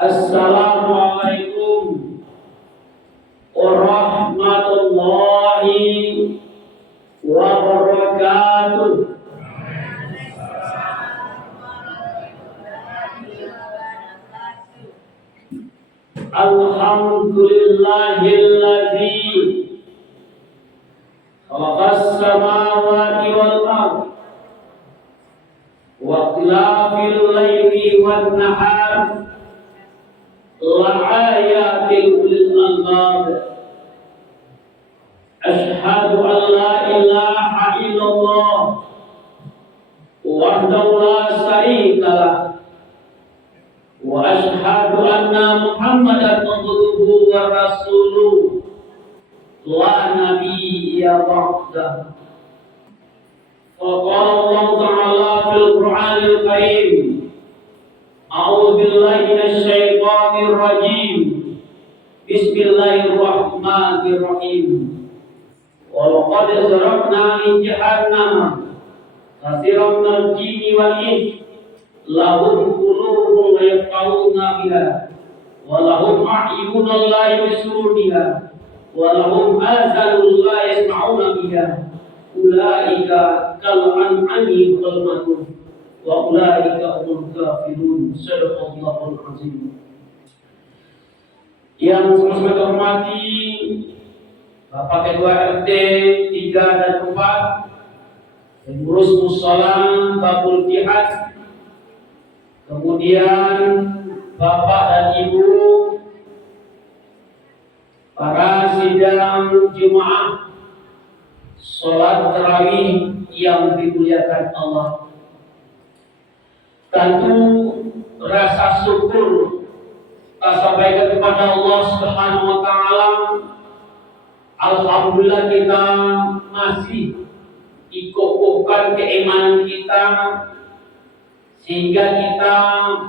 Assalamualaikum warahmatullahi wabarakatuh. Alhamdulillahilladzi khalaqas samawati wal ardh wa ikhtilafil laili wan nahar la'ayatil ulil albab. Asyhadu an la ilaha illallah wahdahu la syarika lah wa asyhadu anna Muhammadan abduhu wa rasuluh la nabiyya ba'dah. Faqala Allah ta'ala fil Qur'anil Karim, a'udzu billahi minasy syaithanir rajim. Bismillahirrahmanirrahim. Wa laqad zaraqna li jahannama katsiran minal jinni wal ins lahum qulubun la yafqahuna biha wa lahum a'yunun la yubsiruna biha wa lahum azanun la yasma'una biha ulaika kal an'ami wal ma'ruf wa ulaika humul kafirun. Sadaqallahul azim. Yang sama-sama terhormati Bapak Ketua RT 3 dan 4, pengurus mushola Babul Jihad, kemudian Bapak dan Ibu para sidang jemaah sholat tarawih yang dimuliakan Allah. Tentu rasa syukur kita sampaikan kepada Allah Subhanahu wa taala. Alhamdulillah kita masih dikokohkan keimanan kita sehingga kita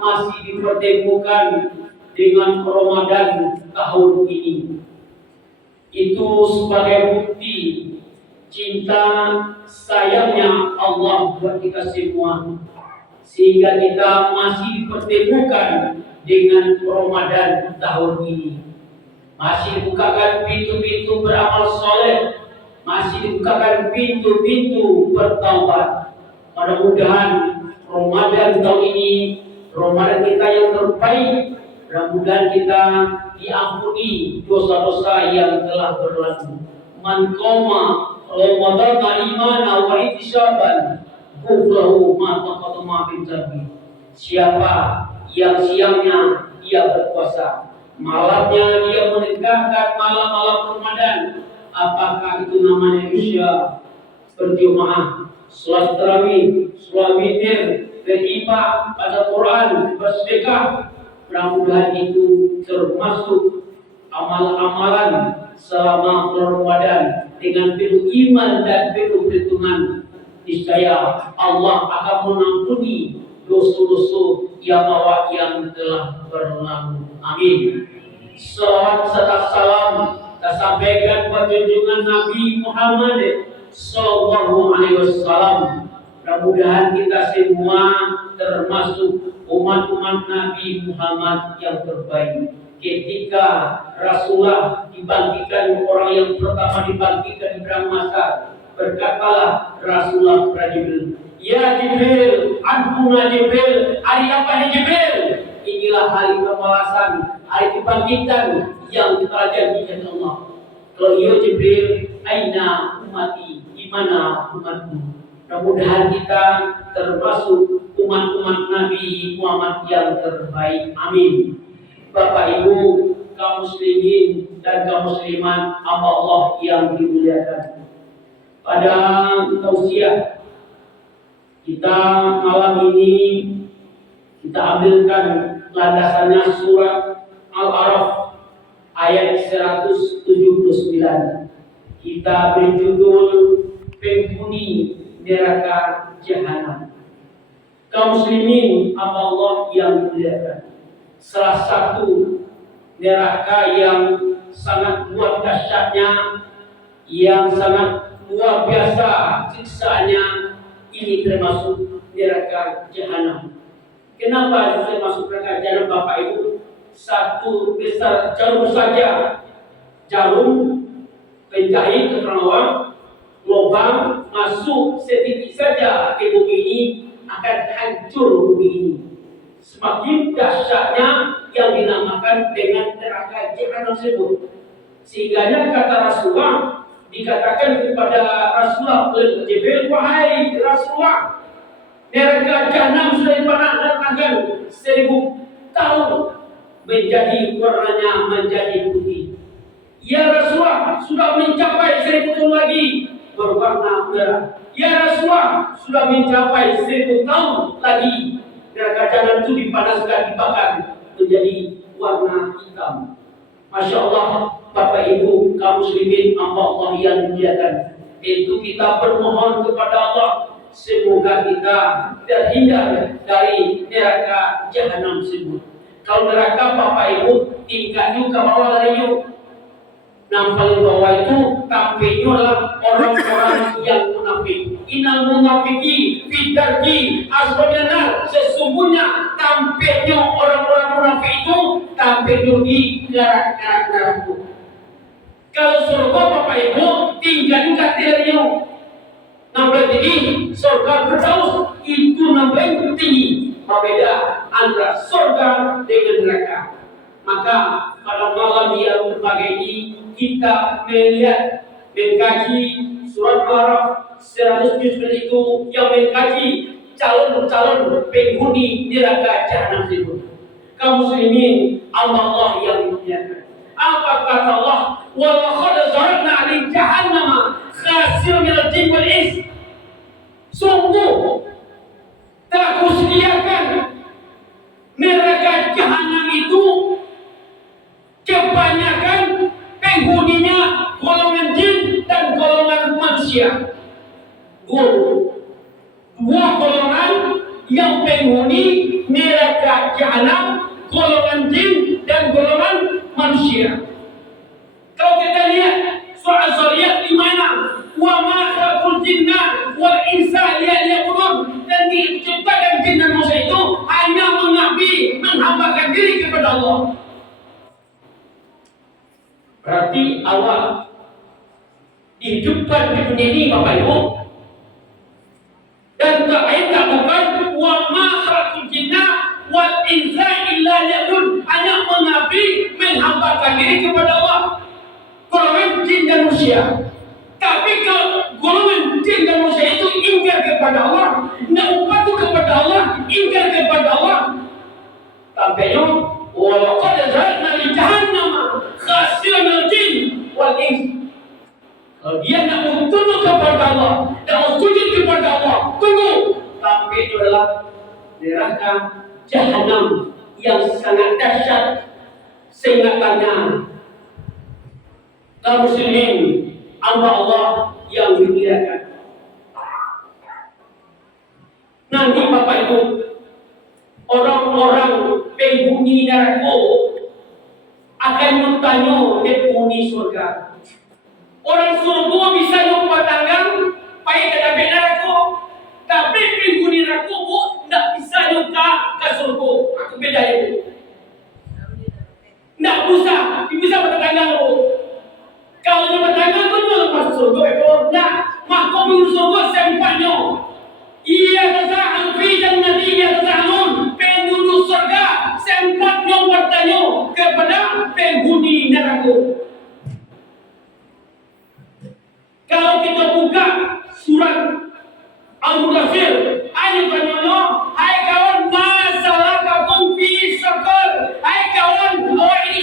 masih dipertemukan dengan Ramadan tahun ini. Itu sebagai bukti cinta sayangnya Allah buat kita semua, sehingga kita masih dipertemukan dengan Ramadan tahun ini. Masih dibukakan pintu-pintu beramal soleh, masih dibukakan pintu-pintu bertaubat. Mudah-mudahan Ramadan tahun ini Ramadan kita yang terbaik. Mudah-mudahan kita diampuni dosa-dosa yang telah berlalu. Man qama Ramadana imanan wa ihtisaban ghufrahu ma taqaddama min dhanbi. Siapa yang siangnya dia berpuasa, malamnya dia menegakkan malam-malam Ramadan, apakah itu namanya Isya, berjamaah, sholat tarawih, sholat witir, beribadah, baca Quran, bersedekah, mudah-mudahan itu termasuk amal-amalan selama Ramadan dengan penuh iman dan penuh perhitungan. Niscaya Allah akan mengampuni dosa-dosa yang telah berlalu. Amin. Salawat serta salam kita sampaikan kepada junjungan Nabi Muhammad sallallahu alaihi wasallam. Mudah-mudahan kita semua termasuk umat-umat Nabi Muhammad yang terbaik. Ketika Rasulullah dibangkitkan, orang yang pertama dibangkitkan di perang Masar, berkatalah Rasulullah kepada Jibril, "Ya Jibril, ampuna Jibril, hari apa nih Jibril?" Inilah hari pembalasan, hari kebangkitan yang telah janjikan Allah. Kalau iya Jibril, aina umati, di mana umatmu? Mudah-mudahan kita termasuk umat-umat Nabi Muhammad yang terbaik. Amin. Bapak Ibu, kaum muslimin dan kaum muslimat, hamba Allah yang dimuliakan. Pada tausiah kita malam ini kita ambilkan landasannya surat Al-A'raf ayat 179. Kita berjudul penghuni neraka jahanam. Kaum muslimin Allah yang dimuliakan, salah satu neraka yang sangat luar dahsyatnya, yang sangat luar biasa siksaannya, ini termasuk neraka jahanam. Kenapa termasuk neraka jahanam, Bapak Ibu? satu besar jarum saja, jarum penjahit keterangan lubang masuk sedikit saja ke bumi ini akan hancur bumi ini. Semakin dahsyatnya yang dinamakan dengan neraka jahanam tersebut. Sehingganya kata Rasulullah dikatakan kepada Rasulullah oleh Jibril, wahai Rasulullah, neraka jahanam sudah dipanaskan 1000 tahun menjadi warnanya menjadi putih. Ya Rasulullah, sudah mencapai 1000 tahun lagi berwarna merah. Ya Rasulullah, sudah mencapai 1000 tahun lagi neraka jahanam itu dipanaskan, dibakar menjadi warna hitam. Masya Allah, Bapak Ibu kaum muslimin hamba Allah yang dimuliakan, itu kita bermohon kepada Allah semoga kita terhindar dari neraka jahanam tersebut. Kalau neraka Bapak Ibu tingkatnya ke bawah dari yuk. Yang paling bawah itu tampilnya adalah orang-orang yang munafik. Innal munafiki fi darki asfalin nar. Sesungguhnya tampilnya orang-orang munafik itu tampilnya di neraka neraka. Kalau surga Bapak Ibu tinggal juga tidaknya. Nampak tinggi surga berdaus itu nampak tinggi. Berbeda antara surga dengan neraka. Maka pada malam yang berbagai ini kita melihat mengkaji surat Al-Araf 100 itu yang mengkaji calon-calon penghuni neraka jahanam itu. Kaum muslimin Allah yang dimuliakan. Apa kata Allah? Wa laqad zara'na li jahannama khasiran min al-jinn wal ins. Sungguh telah kusediakan neraka jahanam itu kebanyakan penghuninya golongan jin dan golongan manusia. Dua golongan yang penghuni neraka jahanam, golongan jin dan golongan manusia. Kalau kita lihat soal Zariyat di mana? Wa ma khalaqul jinna wal insa liya'budun. Dan diciptakan jin dan manusia itu hanya mengabdi, menghambakan diri kepada Allah. Berarti awal dihidupkan di dunia ini Bapak Ibu, dan tak bukan wa ma khalaqul jinna wal insa illa liya'budun, hanya mengabdi, menghambakan diri kepada Allah. Golongan jin dan manusia. Tapi kalau golongan jin dan manusia itu ingkar kepada Allah, patuh kepada Allah, ingkar kepada Allah, tampaknya wa laqad zara'na li jahannama khasiran al-jin wal ins. Kalau dia nak tunduk kepada Allah, nak sujud kepada Allah, tunggu. Tapi itu adalah neraka jahanam yang sangat dahsyat seingatannya. Kaum muslimin hamba Allah yang dimuliakan. Nanti Bapak Ibu, orang-orang penghuni neraka akan bertanya penghuni surga. Orang surga bisa lupa tanggang baik ke dalam neraka, tapi penghuni neraka tidak bisa lupa ke surga. Aku beda itu. Tidak bisa bertanggang. Kalau dia bertanggang tu masuk surga. Kalau tidak, maka penghuni surga sempatnya. Ia tasa'al fi jannati yatasa'alun. Penduduk surga sempatnya bertanya kepada penghuni neraka. Kalau kita buka surat Al-Mudaththir, ayat tanya, hai kawan, masalah kaum fi sakar. Hai kawan, awak ini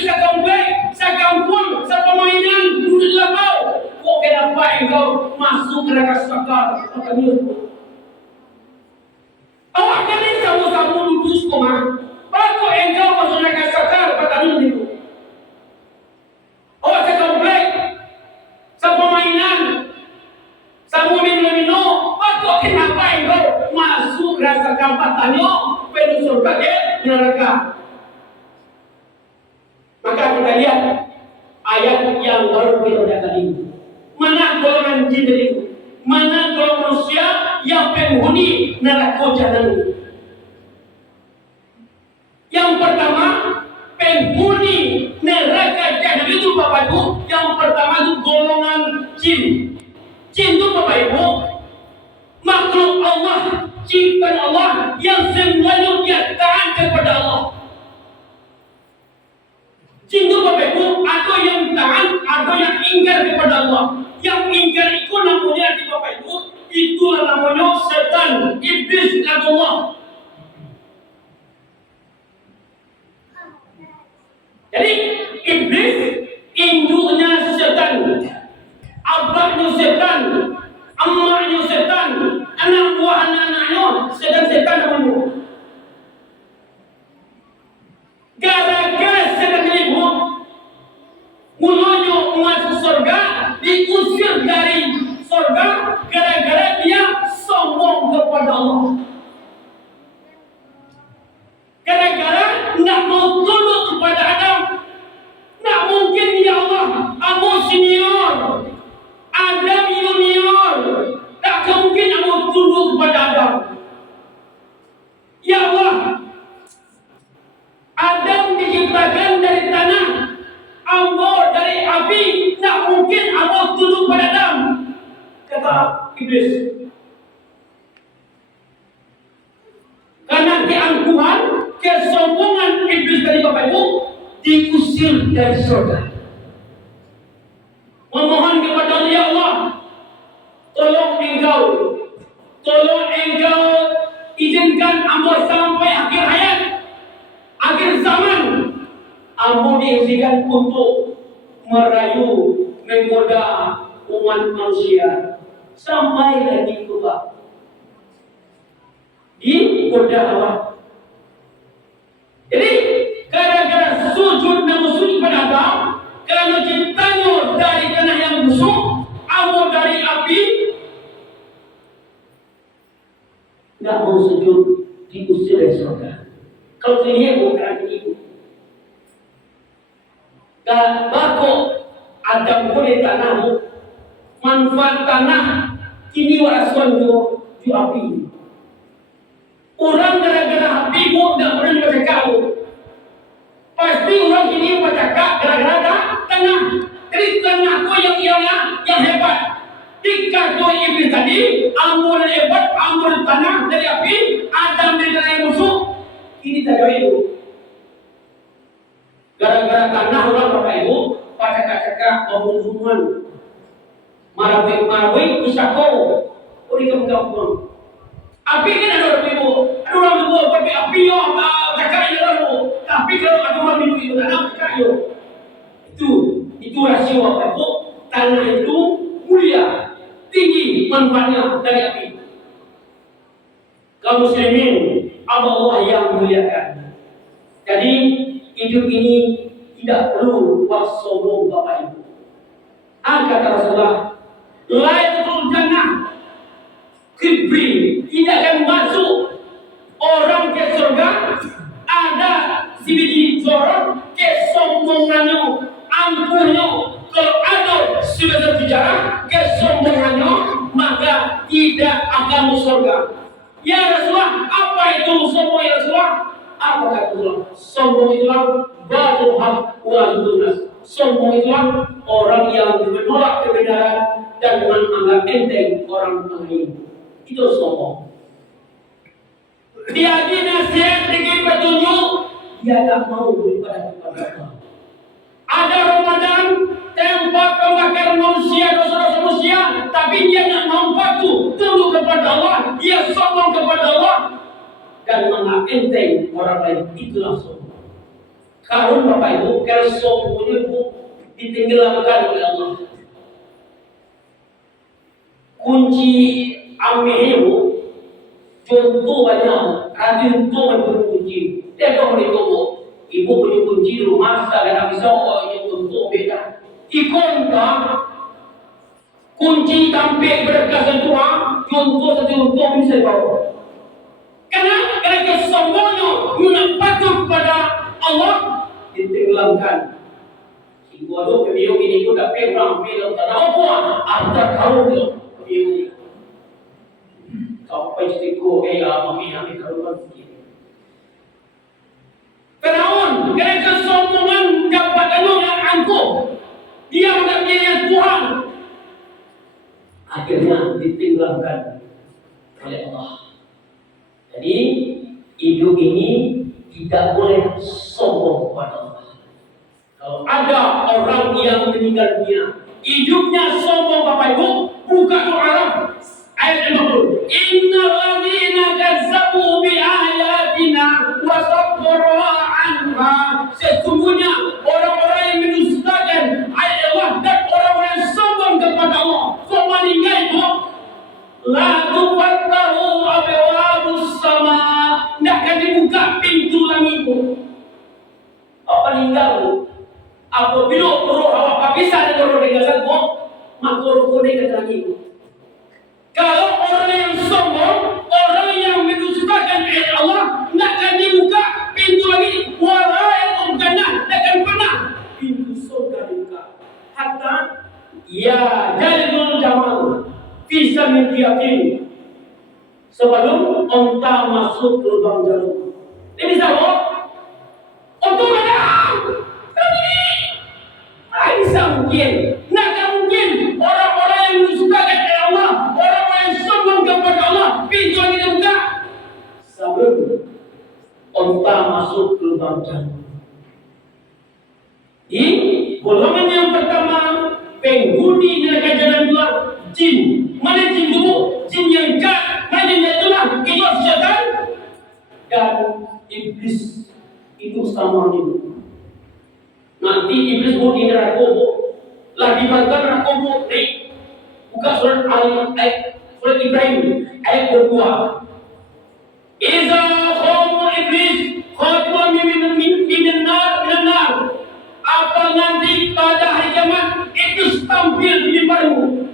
sekampung, sepemainan duduk lapau. Kok kenapa engkau masuk ke neraka sakar? Katanya, awak kan ini sama-sama lulus koma. Kok engkau masuk neraka sakar? Katanya itu. Awak sekampung, sepemainan, sama minum-minum. Kok kenapa engkau masuk rasa kampatannya penuh surga ke neraka? Maka kita lihat ayat yang baru kita lihat tadi. Mana golongan jin itu? Mana golongan manusia yang penghuni neraka jahanam? Yang pertama, penghuni neraka jahanam itu Bapak Ibu, yang pertama itu golongan jin. Jin itu Bapak Ibu makhluk Allah, ciptaan Allah yang semuanya dia taat kepada Allah. Jin itu Bapak Ibu ada yang taat, ada yang ingkar kepada Allah. Yang ingkar itu namanya di Bapak Ibu, itu namanya setan, iblis Allah. Jadi iblis induknya setan, abahnya setan, emaknya setan, anak buah anak-anaknya setan namanya. Gara-gara setan ibu menuju masuk surga, diusir dari surga gara-gara dia sombong kepada Allah. Gara-gara tidak mau tunduk kepada Adam. Tak mungkin ya Allah, aku senior, Adam junior. Tak mungkin aku tunduk kepada Adam. Ya Allah, Adam diciptakan dari tanah, aku dari api. Tak mungkin aku tunduk pada Adam. Kata iblis. Karena keangkuhan, kesombongan iblis dari Bapak Ibu diusir dari surga. Memohon kepada Allah, ya Allah, tolong engkau izinkan hamba sampai akhir hayat, akhir zaman, hamba diizinkan untuk merayu, menggoda umat manusia sampai lagi tua. Digoda Allah. Jadi gara-gara sujud dan sujud pada Adam, karena ciptanya dari tanah yang busuk, Allah dari api, tidak mau sujud, diusir dari surga. Kalau ini bukan ibu. Bako Adam boleh tanahmu, manfaat tanah kini warasan ju api. Orang gara-gara api bu tidak pernah dibaca kau. Pasti orang ini bercakap gara-gara tanah. Jadi tanahku yang hebat. Jika kau iblis tadi, amur hebat, amur tanah dari api, Adam dari tanah yang busuk, ini tak jauh itu. Gara-gara tanah orang Bapak Ibu, cakap hubungan, marabik, usahko, uri kamu. Api kan ada orang Ibu, tapi api yo cakap itu orang. Tapi kalau ada orang Ibu itu tanah cakap yo. Itu rasio Bapak Ibu, tanah itu mulia, tinggi manfaatnya dari api. Kaum muslimin, Allah yang muliakan. Jadi hidup ini tidak perlu sombong Bapak Ibu. Kata Rasulullah, la yadkhulul jannah kibri, tidak akan masuk orang ke surga ada sebiji jorok kesombongannya, angkuhnya. Kalau ada sebesar bicara kesombongannya, maka tidak akan masuk surga. Ya Rasulullah, apa itu sombong ya Rasulullah? Apa kata Rasulullah? Sombong itulah badul haq wa nas. Sombong itulah orang yang menolak kebenaran dan menganggap enteng orang lain. Itu sombong. Dia nasihat dengan petunjuk, dia tak mau beribadah kepada Allah. Ada Ramadan, tempat pembakaran manusia, dosa-dosa manusia, tapi dia tak mau patuh, tunduk kepada Allah, dia sombong kepada Allah dan menganggap enteng orang lain. Itulah sombong. Kalau Bapak Ibu, kalau sombongnya itu ditenggelamkan oleh Allah. Kunci ambil contoh banyak, rati untuk berkunci. Dia tahu mereka ibu punya kunci di rumah, saya bisa yang untuk beda. Ikonta kunci tampil berkas tua, contoh satu untuk bisa bawa. Karena kesombongannya guna patuh kepada Allah ditenggelamkan. Ibu ada video ini pun dapat orang bilang tanah apa? Ada tahu dia video ini. Sampai istriku mami karuan begini. Firaun, kesombongan dapat akhirnya ditinggalkan oleh Allah. Jadi hidup ini tidak boleh sombong kepada Allah. Kalau ada orang yang meninggal dunia, hidupnya sombong Bapak Ibu, buka Al-Araf ayat 50. Innal ladzina kazzabu bi ayatina wa sabbaru anha. Sesungguhnya orang-orang yang mendustakan ayat Allah dan orang-orang yang sombong kepada Allah, kok meninggal itu la tufattahu abwabus sama, tidak akan dibuka pintu langit. Apa meninggal? Apabila roh apa bisa dengan roh negatif, maka roh kuning lagi. Kalau orang yang sombong, orang yang mendustakan ayat Allah, tidak akan dibuka pintu lagi. Walaupun jannah, tidak akan pernah pintu surga dibuka. Hatta ya jalil jamal bisa mendiakin sebelum onta masuk ke lubang jarum. Ini sama untuk ada. Bisa mungkin, tidak mungkin orang-orang yang mendustakan Allah, orang-orang yang sombong kepada Allah, pintu yang dibuka sebelum onta masuk ke lubang jarum. Di golongan yang pertama, penghuni neraka jahanam, jin. Mana jin dulu? Jin yang jahat, mana jin yang itulah? Itu setan dan iblis. Itu sama ini. Nanti iblis mau di neraka lagi bantah neraka nih. Buka surat surat Ibrahim ayat kedua. Iza khamu iblis khatwa minan nar. Apa nanti pada hari kiamat iblis tampil di mimbarmu.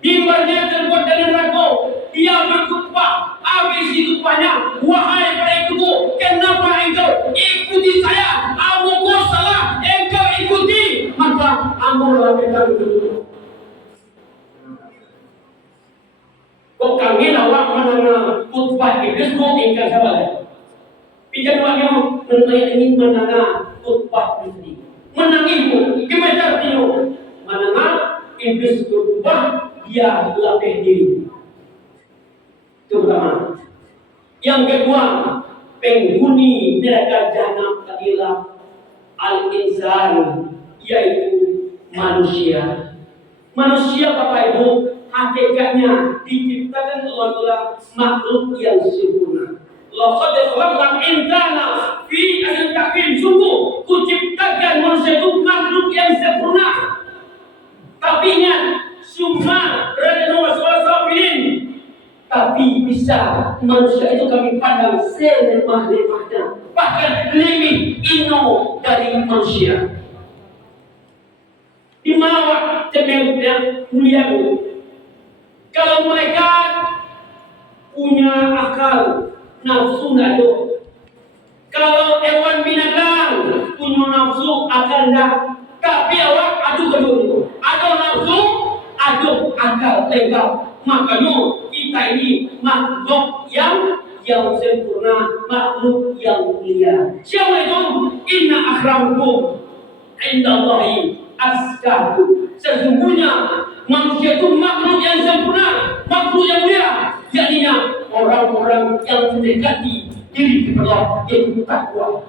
Mimbarnya terbuat dari neraka. Dia berkhutbah. Habis khutbahnya, wahai pengikutku, kenapa engkau ikuti saya? Aku salah, engkau ikuti, maka aku lakukan itu. Kok kami awak mendengar khutbah iblis mau ingkar sahabat? Pijan waknya menanya ini mendengar khutbah iblis. Menangimu, gimana artinya? Mendengar iblis berkhutbah, dia latih diri. Itu pertama. Yang kedua, penghuni neraka jahanam adalah al-insan, yaitu manusia. Manusia Bapak Ibu, hakikatnya diciptakan oleh makhluk yang sempurna. Laqad khalaqnal insana fi ahsani taqwim. Sungguh kuciptakan manusia itu makhluk yang sempurna. Tapi ingat, summa radana waswasabilin. Tapi bisa manusia itu kami pandang selemah-lemahnya, bahkan lebih ino dari manusia. Di mana cemerlang mulia? Kalau mereka punya akal, nafsu tidak ada. Kalau hewan binatang punya nafsu, akal tidak. Tapi awak adu kedua, ada nafsu, ada akal lengkap. Makanya kita ini makhluk yang sempurna, makhluk yang mulia. Siapa itu? Inna akramakum indallahi atqakum. Sesungguhnya manusia itu makhluk yang sempurna, makhluk yang mulia. Yakni orang-orang yang mendekati diri kepada Allah, yaitu takwa.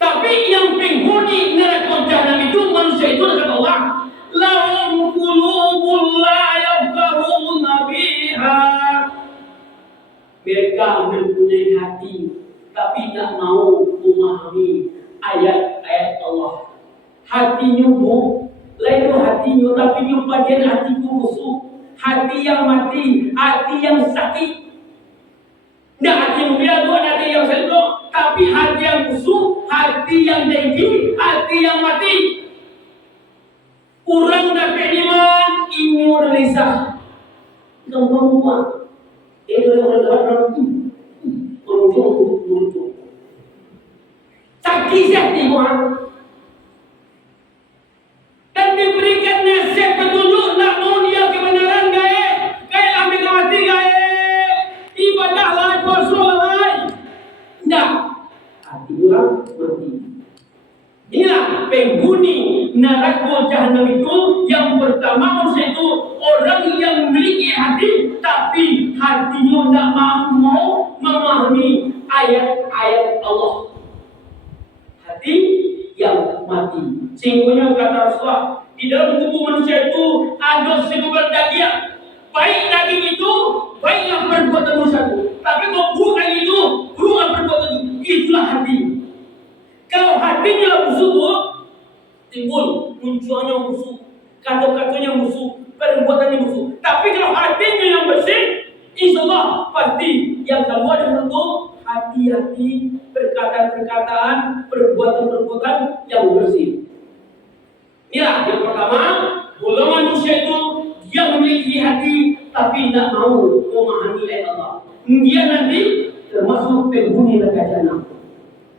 Tapi yang penghuni neraka jahanam itu manusia itu kata Allah, lahum qulubun la yafqahuna biha. Mereka mempunyai hati tapi tak mau memahami ayat-ayat Allah. Hatinya bu, lain hatinya tapi yang bagian hatiku busuk, hati yang mati, hati yang sakit. Tidak hati mulia itu hati yang sedih, tapi hati yang busuk, hati yang dengki, hati yang mati. Kurang dapat iman, ini orang lisah. Semua orang sakit hati orang. Dan diberikan nasihat petunjuk, nak mau dia kebenaran gaya, gaya ambil mati gaya, ibadah lain, puasa lain. Tidak, hati orang mati. Inilah penghuni neraka jahanam itu. Yang pertama manusia itu orang yang memiliki hati tapi hatinya tidak mau memahami ayat-ayat Allah. Hati yang mati. Sehingga kata Rasulullah, di dalam tubuh manusia itu ada segumpal daging. Baik daging itu, baiklah perbuatan manusia itu. Tapi kalau buruk daging itu, buruklah perbuatan itu. Itulah hati. Kalau hatinya busuk, timbul munculnya busuk, kata-katanya busuk, perbuatannya busuk. Tapi kalau hatinya yang bersih, insyaallah pasti yang keluar dari mulut hati-hati, perkataan-perkataan, perbuatan-perbuatan yang bersih. Inilah yang pertama, golongan manusia itu dia memiliki hati tapi tidak mau memahami ayat Allah. Dia nanti termasuk penghuni neraka jahanam.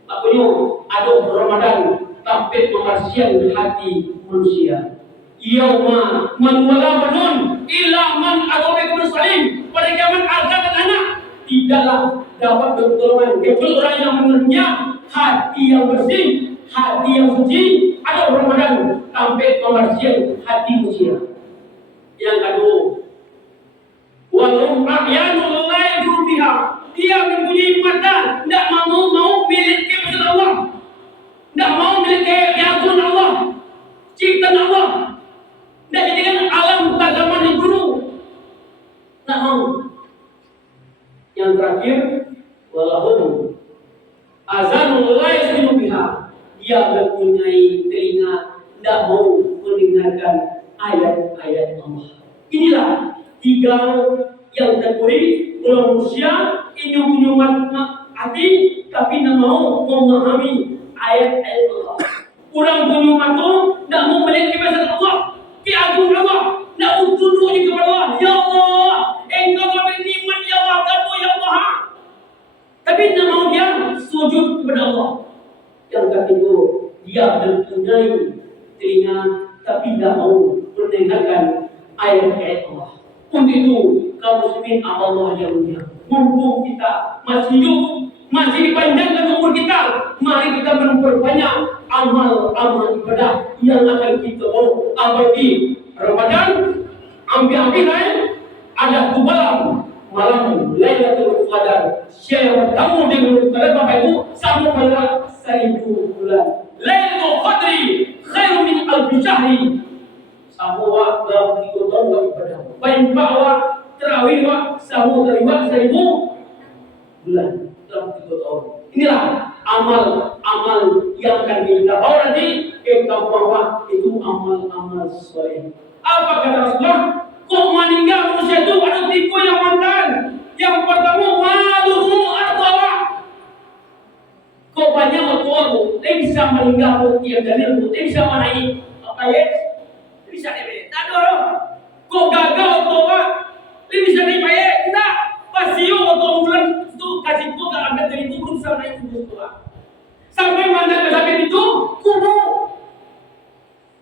Makanya ada Ramadan sampai membersihkan hati manusia. Yauma man wala banun illa man aqaba salim. Pada kiamat azab dan anak tidaklah dapat pertolongan kecuali orang yang menerima hati yang bersih, hati yang suci. Ada Ramadan sampai membersihkan hati manusia. Yang kedua, walum a'yanul la biha. Dia mempunyai mata, tidak mau milik kepada Allah, tidak mau milik keagungan Allah, ciptaan Allah, tidak jadikan alam tanaman di gunung, tidak mau. Yang terakhir, walahum azanul la yasmi'u biha. Dia mempunyai telinga, tidak mau mendengarkan ayat-ayat Allah. Inilah tiga yang terpuri oleh manusia ini punya hati tapi tidak mau memahami ayat-ayat Allah. Orang punya mata tidak mau melihat kebesaran Allah, keagungan Allah, tidak tunduk kepada Allah. Ya Allah, Engkau memberi nikmat, ya Allah, kamu ya Allah. Tapi tidak mau dia sujud kepada Allah. Yang ketiga, dia mempunyai telinga tapi tidak mau mendengarkan ayat-ayat Allah. Untuk itu, kaum muslimin Allah yang mulia, mumpung kita masih hidup, masih dipanjangkan umur kita, mari kita memperbanyak amal-amal ibadah yang akan kita abadi. Ramadan, ambil-ambilan, ada kubalam malam Lailatul Qadar. Siapa bertemu dengan kalian Bapak Ibu sama pada 1000 bulan. Lailatul Qadri khairu min alfi syahri. Semua dalam 3 tahun beribadah. Baik bahwa terawih semua terlibat 1000 bulan dalam 3 tahun. Inilah amal yang akan kita bawa nanti ke kampung itu amal-amal soleh. Apa kata Rasulullah? Kok meninggal manusia itu ada 3 yang mantan. Yang pertama maluhu artawa. Kok banyak waktu dia bisa meninggal yang dalil dia bisa menaik apa ya? Bisa deh, tak ada orang. Kok gagal tobat, dia bisa dibayar? Tidak. Pasio atau bulan itu kasih kau tak ambil dari kubur sama naik kubur tua. Sampai mana sampai itu kubur.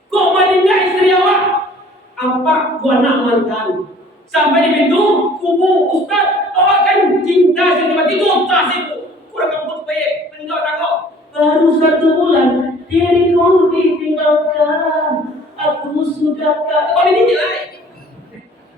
Kok meninggal istri awak? Apa gua nak mantan? Sampai di pintu kubur ustaz, awak kan cinta setiap itu tas itu. Kurang kamu bayar, meninggal tak kau. Baru 1 bulan diriku ditinggalkan. Aku sudah tak. Oh ini jelek.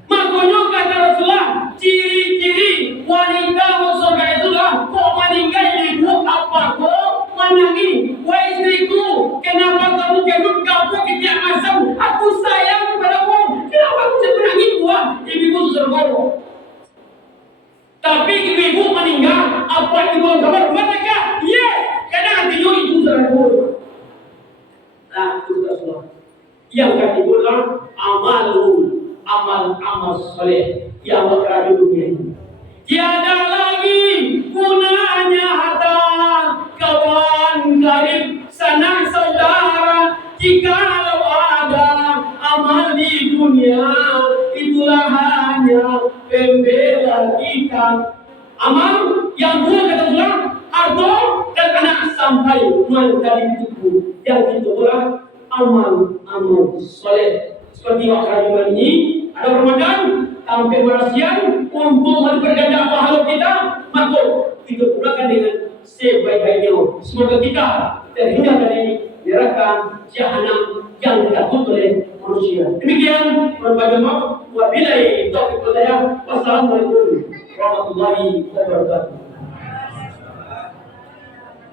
Makanya kata Rasulullah, ciri-ciri wanita surga itulah kok meninggal ibu apa kok menangis. Wahai istriku, kenapa kamu jadul kapok setiap masam? Aku sayang kepadamu. Kenapa aku menangis buah ibu surga? Tapi ibu meninggal, apa ibu kabar mereka? Yes, karena hatinya itu surga. Nah, itu Rasulullah. Yang ketiga amal soleh yang berada di dunia ini. Tiada lagi gunanya harta, kawan karib, sanak saudara, jikalau ada amal di dunia, itulah hanya pembela kita. Amal yang dua kata Rasulullah, harta dan anak sampai menjadi tubuh. Yang kedua amal soleh. Seperti waktu ini ada Ramadan sampai merasian untuk memperganda pahala kita, maka kita gunakan dengan sebaik-baiknya. Semoga kita terhindar dari neraka jahanam yang ditakut oleh manusia. Demikian berbagai maaf. Wabillahi taufiq wal hidayah. Wassalamualaikum warahmatullahi wabarakatuh.